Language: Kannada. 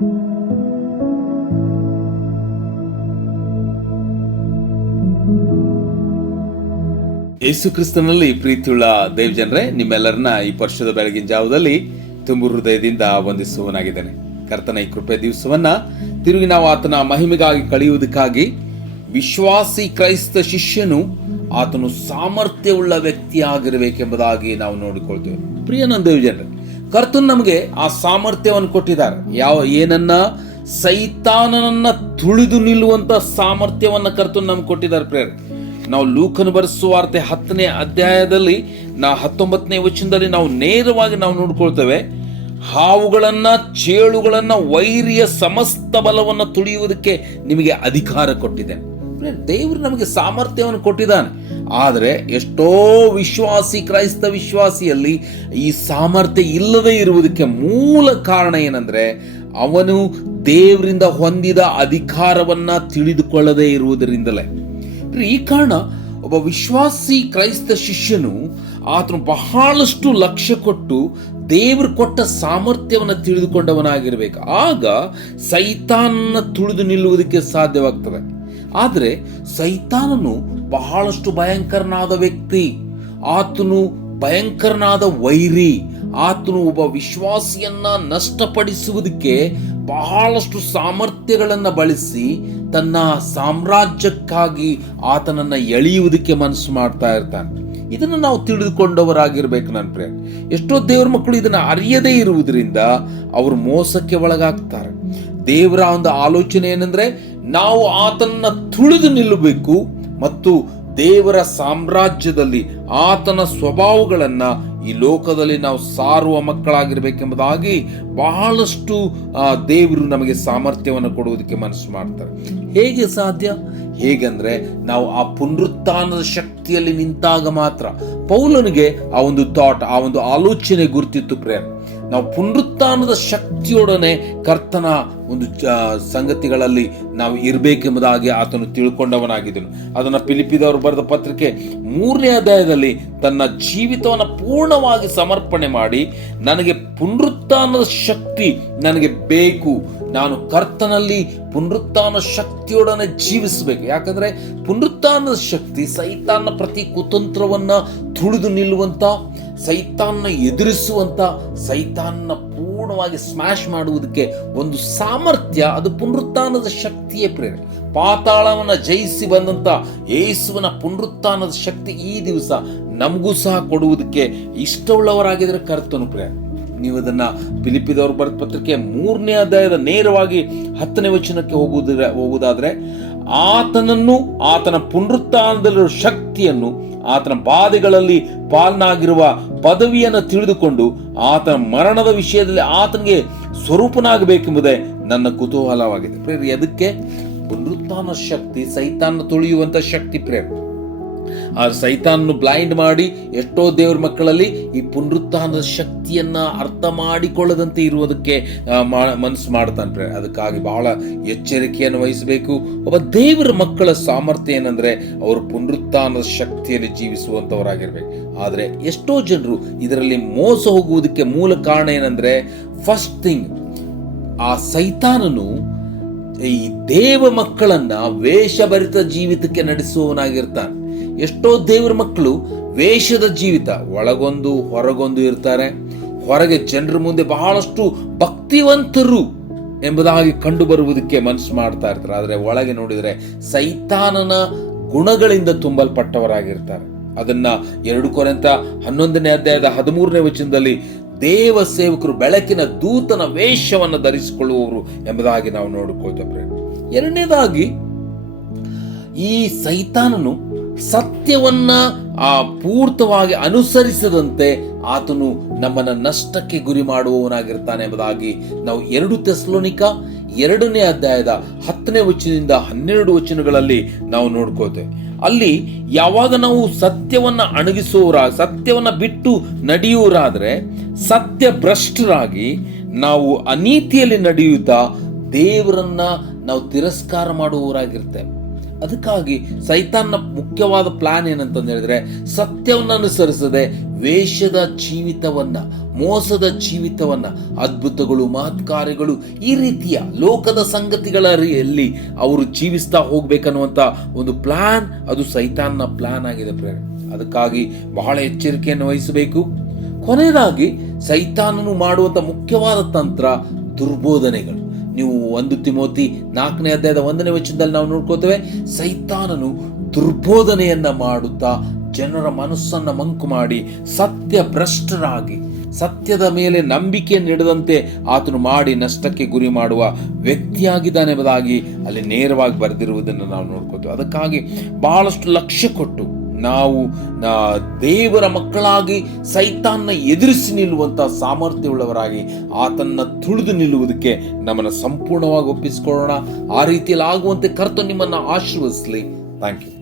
ಯೇಸು ಕ್ರಿಸ್ತನಲ್ಲಿ ಪ್ರೀತಿಯುಳ್ಳ ದೇವ್ ಜನರೇ, ನಿಮ್ಮೆಲ್ಲರನ್ನ ಈ ವರ್ಷದ ಬೆಳಗಿನ ಜಾವದಲ್ಲಿ ತುಂಬು ಹೃದಯದಿಂದ ವಂದಿಸುವನಾಗಿದ್ದೇನೆ. ಕರ್ತನ ಈ ಕೃಪೆ ದಿವಸವನ್ನ ತಿರುಗಿ ನಾವು ಆತನ ಮಹಿಮೆಗಾಗಿ ಕಳೆಯುವುದಕ್ಕಾಗಿ ವಿಶ್ವಾಸಿ ಕ್ರೈಸ್ತ ಶಿಷ್ಯನು ಆತನು ಸಾಮರ್ಥ್ಯವುಳ್ಳ ವ್ಯಕ್ತಿಯಾಗಿರಬೇಕೆಂಬುದಾಗಿ ನಾವು ನೋಡಿಕೊಳ್ತೇವೆ. ಪ್ರಿಯ ನನ್ನ ದೇವ್ ಜನರೇ, ಕರ್ತನು ನಮಗೆ ಆ ಸಾಮರ್ಥ್ಯವನ್ನು ಕೊಟ್ಟಿದ್ದಾರೆ. ಏನನ್ನ ಸೈತಾನನನ್ನ ತುಳಿದು ನಿಲ್ಲುವಂತ ಸಾಮರ್ಥ್ಯವನ್ನ ಕರ್ತನು ನಮ್ಗೆ ಕೊಟ್ಟಿದ್ದಾರೆ. ಪ್ರೇರೆ, ನಾವು ಲೂಕನ ಬರೆಸುವಾರ್ತೆ 10ನೇ ಅಧ್ಯಾಯದಲ್ಲಿ 19ನೇ ವಚನದಲ್ಲಿ ನಾವು ನೇರವಾಗಿ ನಾವು ನೋಡ್ಕೊಳ್ತೇವೆ. ಹಾವುಗಳನ್ನ, ಚೇಳುಗಳನ್ನ, ವೈರಿಯ ಸಮಸ್ತ ಬಲವನ್ನ ತುಳಿಯುವುದಕ್ಕೆ ನಿಮಗೆ ಅಧಿಕಾರ ಕೊಟ್ಟಿದೆ. ದೇವರು ನಮಗೆ ಸಾಮರ್ಥ್ಯವನ್ನು ಕೊಟ್ಟಿದ್ದಾನೆ. ಆದರೆ ಎಷ್ಟೋ ಕ್ರೈಸ್ತ ವಿಶ್ವಾಸಿಯಲ್ಲಿ ಈ ಸಾಮರ್ಥ್ಯ ಇಲ್ಲದೆ ಇರುವುದಕ್ಕೆ ಮೂಲ ಕಾರಣ ಏನಂದ್ರೆ, ಅವನು ದೇವರಿಂದ ಹೊಂದಿದ ಅಧಿಕಾರವನ್ನ ತಿಳಿದುಕೊಳ್ಳದೆ ಇರುವುದರಿಂದಲೇ. ಈ ಕಾರಣ ಒಬ್ಬ ವಿಶ್ವಾಸಿ ಕ್ರೈಸ್ತ ಶಿಷ್ಯನು ಆತನು ಬಹಳಷ್ಟು ಲಕ್ಷ್ಯ ಕೊಟ್ಟು ದೇವರು ಕೊಟ್ಟ ಸಾಮರ್ಥ್ಯವನ್ನು ತಿಳಿದುಕೊಂಡವನಾಗಿರ್ಬೇಕು. ಆಗ ಸೈತಾನನ ತುಳಿದು ನಿಲ್ಲುವುದಕ್ಕೆ ಸಾಧ್ಯವಾಗ್ತದೆ. ಆದರೆ ಸೈತಾನನು ಬಹಳಷ್ಟು ಭಯಂಕರನಾದ ವ್ಯಕ್ತಿ, ಆತನು ಭಯಂಕರನಾದ ವೈರಿ. ಆತನು ಒಬ್ಬ ವಿಶ್ವಾಸಿಯನ್ನ ನಷ್ಟಪಡಿಸುವುದಕ್ಕೆ ಬಹಳಷ್ಟು ಸಾಮರ್ಥ್ಯಗಳನ್ನ ಬಳಸಿ ತನ್ನ ಸಾಮ್ರಾಜ್ಯಕ್ಕಾಗಿ ಆತನನ್ನ ಎಳೆಯುವುದಕ್ಕೆ ಮನಸ್ಸು ಮಾಡ್ತಾ ಇರ್ತಾನೆ. ಇದನ್ನು ನಾವು ತಿಳಿದುಕೊಂಡವರಾಗಿರ್ಬೇಕು ನನ್ನ ಪ್ರಿಯ. ಎಷ್ಟೋ ದೇವರ ಮಕ್ಕಳು ಇದನ್ನ ಅರಿಯದೇ ಇರುವುದರಿಂದ ಅವರು ಮೋಸಕ್ಕೆ ಒಳಗಾಗ್ತಾರೆ. ದೇವರ ಒಂದು ಆಲೋಚನೆ ಏನಂದ್ರೆ, ನಾವು ಆತನನ್ನ ತುಳಿದು ನಿಲ್ಲಬೇಕು ಮತ್ತು ದೇವರ ಸಾಮ್ರಾಜ್ಯದಲ್ಲಿ ಆತನ ಸ್ವಭಾವಗಳನ್ನ ಈ ಲೋಕದಲ್ಲಿ ನಾವು ಸಾರುವ ಮಕ್ಕಳಾಗಿರ್ಬೇಕೆಂಬುದಾಗಿ ಬಹಳಷ್ಟು ದೇವರು ನಮಗೆ ಸಾಮರ್ಥ್ಯವನ್ನು ಕೊಡುವುದಕ್ಕೆ ಮನಸ್ಸು ಮಾಡ್ತಾರೆ. ಹೇಗೆ ಸಾಧ್ಯ? ಹೇಗಂದ್ರೆ, ನಾವು ಆ ಪುನರುತ್ಥಾನದ ಶಕ್ತಿಯಲ್ಲಿ ನಿಂತಾಗ ಮಾತ್ರ. ಪೌಲನಿಗೆ ಆ ಒಂದು ಥಾಟ್, ಆ ಒಂದು ಆಲೋಚನೆ ಗುರುತಿತ್ತು. ಪ್ರೇಮ, ನಾವು ಪುನರುತ್ಥಾನದ ಶಕ್ತಿಯೊಡನೆ ಕರ್ತನ ಒಂದು ಸಂಗತಿಗಳಲ್ಲಿ ನಾವು ಇರಬೇಕೆಂಬುದಾಗಿ ಆತನು ತಿಳ್ಕೊಂಡವನಾಗಿದ್ದನು. ಅದನ್ನ ಫಿಲಿಪ್ಪಿದವರು ಬರೆದ ಪತ್ರಿಕೆ 3ನೇ ಅಧ್ಯಾಯದಲ್ಲಿ ತನ್ನ ಜೀವಿತವನ್ನು ಪೂರ್ಣವಾಗಿ ಸಮರ್ಪಣೆ ಮಾಡಿ, ನನಗೆ ಪುನರುತ್ಥಾನದ ಶಕ್ತಿ ನನಗೆ ಬೇಕು, ನಾನು ಕರ್ತನಲ್ಲಿ ಪುನರುತ್ಥಾನ ಶಕ್ತಿಯೊಡನೆ ಜೀವಿಸಬೇಕು. ಯಾಕಂದ್ರೆ ಪುನರುತ್ಥಾನದ ಶಕ್ತಿ ಸೈತಾನ ಪ್ರತಿ ಕುತಂತ್ರವನ್ನ ತುಳಿದು ನಿಲ್ಲುವಂತ, ಸೈತಾನ್ನ ಎದುರಿಸುವಂತ, ಸೈತಾನ್ನ ಪೂರ್ಣವಾಗಿ ಸ್ಮ್ಯಾಶ್ ಮಾಡುವುದಕ್ಕೆ ಒಂದು ಸಾಮರ್ಥ್ಯ. ಅದು ಪುನರುತ್ಥಾನದ ಶಕ್ತಿಯೇ ಪ್ರೇರೆ. ಪಾತಾಳವನ್ನ ಜಯಿಸಿ ಬಂದಂತ ಯೇಸುವಿನ ಪುನರುತ್ಥಾನದ ಶಕ್ತಿ ಈ ದಿವಸ ನಮಗೂ ಸಹ ಕೊಡುವುದಕ್ಕೆ ಇಷ್ಟವುಳ್ಳವರಾಗಿದ್ರೆ ಕರ್ತನು ಪ್ರೇರೆ. ನೀವು ಅದನ್ನ ಫಿಲಿಪ್ಪಿದವರು ಬರೆದ ಪತ್ರಿಕೆ 3ನೇ ಅಧ್ಯಾಯದ ನೇರವಾಗಿ 10ನೇ ವಚನಕ್ಕೆ ಹೋಗುವುದಾದ್ರೆ, ಆತನನ್ನು, ಆತನ ಪುನರುತ್ಥಾನದಲ್ಲಿರುವ ಶಕ್ತಿಯನ್ನು, ಆತನ ಬಾಧೆಗಳಲ್ಲಿ ಪಾಲನಾಗಿರುವ ಪದವಿಯನ್ನು ತಿಳಿದುಕೊಂಡು ಆತನ ಮರಣದ ವಿಷಯದಲ್ಲಿ ಆತನಿಗೆ ಸ್ವರೂಪನಾಗಬೇಕೆಂಬುದೇ ನನ್ನ ಕುತೂಹಲವಾಗಿದೆ. ಪ್ರೇರಿ, ಅದಕ್ಕೆ ಪುನರುತ್ಥಾನ ಶಕ್ತಿ ಸೈತಾನ ತುಳಿಯುವಂತ ಶಕ್ತಿ ಪ್ರೇರ. ಆ ಸೈತಾನನ್ನು ಬ್ಲೈಂಡ್ ಮಾಡಿ ಎಷ್ಟೋ ದೇವರ ಮಕ್ಕಳಲ್ಲಿ ಈ ಪುನರುತ್ಥಾನದ ಶಕ್ತಿಯನ್ನ ಅರ್ಥ ಮಾಡಿಕೊಳ್ಳದಂತೆ ಇರುವುದಕ್ಕೆ ಮನಸ್ಸು ಮಾಡ್ತಾನೆ ಪ್ರೇರ. ಅದಕ್ಕಾಗಿ ಬಹಳ ಎಚ್ಚರಿಕೆಯನ್ನು ವಹಿಸಬೇಕು. ಒಬ್ಬ ದೇವರ ಮಕ್ಕಳ ಸಾಮರ್ಥ್ಯ ಏನಂದ್ರೆ, ಅವರು ಪುನರುತ್ಥಾನದ ಶಕ್ತಿಯಲ್ಲಿ ಜೀವಿಸುವಂತವರಾಗಿರ್ಬೇಕು. ಆದ್ರೆ ಎಷ್ಟೋ ಜನರು ಇದರಲ್ಲಿ ಮೋಸ ಹೋಗುವುದಕ್ಕೆ ಮೂಲ ಕಾರಣ ಏನಂದ್ರೆ, ಫಸ್ಟ್ ಥಿಂಗ್, ಆ ಸೈತಾನನು ಈ ದೇವ ಮಕ್ಕಳನ್ನ ವೇಷಭರಿತ ಜೀವಿತಕ್ಕೆ ನಡೆಸುವವನಾಗಿರ್ತಾನೆ. ಎಷ್ಟೋ ದೇವರ ಮಕ್ಕಳು ವೇಷದ ಜೀವಿತ, ಒಳಗೊಂದು ಹೊರಗೊಂದು ಇರ್ತಾರೆ. ಹೊರಗೆ ಜನರ ಮುಂದೆ ಬಹಳಷ್ಟು ಭಕ್ತಿವಂತರು ಎಂಬುದಾಗಿ ಕಂಡು ಬರುವುದಕ್ಕೆ ಮನಸ್ಸು ಮಾಡ್ತಾ ಇರ್ತಾರೆ. ಆದ್ರೆ ಒಳಗೆ ನೋಡಿದರೆ ಸೈತಾನನ ಗುಣಗಳಿಂದ ತುಂಬಲ್ಪಟ್ಟವರಾಗಿರ್ತಾರೆ. ಅದನ್ನ 2 ಕೊರಿಂಥ 11ನೇ ಅಧ್ಯಾಯದ 13ನೇ ವಚನದಲ್ಲಿ ದೇವ ಸೇವಕರು ಬೆಳಕಿನ ದೂತನ ವೇಷವನ್ನು ಧರಿಸಿಕೊಳ್ಳುವವರು ಎಂಬುದಾಗಿ ನಾವು ನೋಡಿಕೊಳ್ತೇವೆ. ಎರಡನೇದಾಗಿ, ಈ ಸೈತಾನನು ಸತ್ಯವನ್ನ ಪೂರ್ತವಾಗಿ ಅನುಸರಿಸದಂತೆ ಆತನು ನಮ್ಮನ್ನ ನಷ್ಟಕ್ಕೆ ಗುರಿ ಮಾಡುವವನಾಗಿರ್ತಾನೆ ಎಂಬುದಾಗಿ ನಾವು 2 ತೆಸಲೋನಿಕ 2ನೇ ಅಧ್ಯಾಯದ 10ನೇ ವಚನದಿಂದ 12 ವಚನಗಳಲ್ಲಿ ನಾವು ನೋಡ್ಕೋತೇವೆ. ಅಲ್ಲಿ ಯಾವಾಗ ನಾವು ಸತ್ಯವನ್ನ ಸತ್ಯವನ್ನ ಬಿಟ್ಟು ನಡೆಯುವರಾದ್ರೆ, ಸತ್ಯ ಭ್ರಷ್ಟರಾಗಿ ನಾವು ಅನೀತಿಯಲ್ಲಿ ನಡೆಯುತ್ತಾ ದೇವರನ್ನ ನಾವು ತಿರಸ್ಕಾರ ಮಾಡುವವರಾಗಿರ್ತೇವೆ. ಅದಕ್ಕಾಗಿ ಸೈತಾನ್ನ ಮುಖ್ಯವಾದ ಪ್ಲಾನ್ ಏನಂತ ಹೇಳಿದ್ರೆ, ಸತ್ಯವನ್ನು ಅನುಸರಿಸದೆ ವೇಷದ ಜೀವಿತವನ್ನ, ಮೋಸದ ಜೀವಿತವನ್ನ, ಅದ್ಭುತಗಳು, ಮಹತ್ಕಾರ್ಯಗಳು, ಈ ರೀತಿಯ ಲೋಕದ ಸಂಗತಿಗಳಲ್ಲಿ ಅವರು ಜೀವಿಸ್ತಾ ಹೋಗ್ಬೇಕನ್ನುವಂತ ಒಂದು ಪ್ಲಾನ್, ಅದು ಸೈತಾನ್ನ ಪ್ಲಾನ್ ಆಗಿದೆ ಪ್ರೇರೆ. ಅದಕ್ಕಾಗಿ ಬಹಳ ಎಚ್ಚರಿಕೆಯನ್ನು ವಹಿಸಬೇಕು. ಕೊನೆಯದಾಗಿ ಸೈತಾನನು ಮಾಡುವಂತ ಮುಖ್ಯವಾದ ತಂತ್ರ ದುರ್ಬೋಧನೆಗಳು. ನೀವು 1 ತಿಮೋತಿ 4ನೇ ಅಧ್ಯಾಯದ 1ನೇ ವಚನದಲ್ಲಿ ನಾವು ನೋಡ್ಕೋತೇವೆ, ಸೈತಾನನು ದುರ್ಬೋಧನೆಯನ್ನ ಮಾಡುತ್ತಾ ಜನರ ಮನಸ್ಸನ್ನ ಮಂಕು ಮಾಡಿ ಸತ್ಯ ಭ್ರಷ್ಟರಾಗಿ, ಸತ್ಯದ ಮೇಲೆ ನಂಬಿಕೆಯನ್ನು ಇಡದಂತೆ ಆತನು ಮಾಡಿ ನಷ್ಟಕ್ಕೆ ಗುರಿ ಮಾಡುವ ವ್ಯಕ್ತಿಯಾಗಿದ್ದಾನೆ ಎಂಬುದಾಗಿ ಅಲ್ಲಿ ನೇರವಾಗಿ ಬರೆದಿರುವುದನ್ನು ನಾವು ನೋಡ್ಕೋತೇವೆ. ಅದಕ್ಕಾಗಿ ಬಹಳಷ್ಟು ಲಕ್ಷ್ಯ ಕೊಟ್ಟು ನಾವು ದೇವರ ಮಕ್ಕಳಾಗಿ ಸೈತಾನ್ನ ಎದುರಿಸಿ ನಿಲ್ಲುವಂತ ಸಾಮರ್ಥ್ಯವುಳ್ಳವರಾಗಿ ಆತನ್ನ ತುಳಿದು ನಿಲ್ಲುವುದಕ್ಕೆ ನಮ್ಮನ್ನು ಸಂಪೂರ್ಣವಾಗಿ ಒಪ್ಪಿಸಿಕೊಳ್ಳೋಣ. ಆ ರೀತಿಯಲ್ಲಿ ಆಗುವಂತೆ ಕರ್ತನು ನಿಮ್ಮನ್ನು ಆಶೀರ್ವದಿಸಲಿ. Thank you.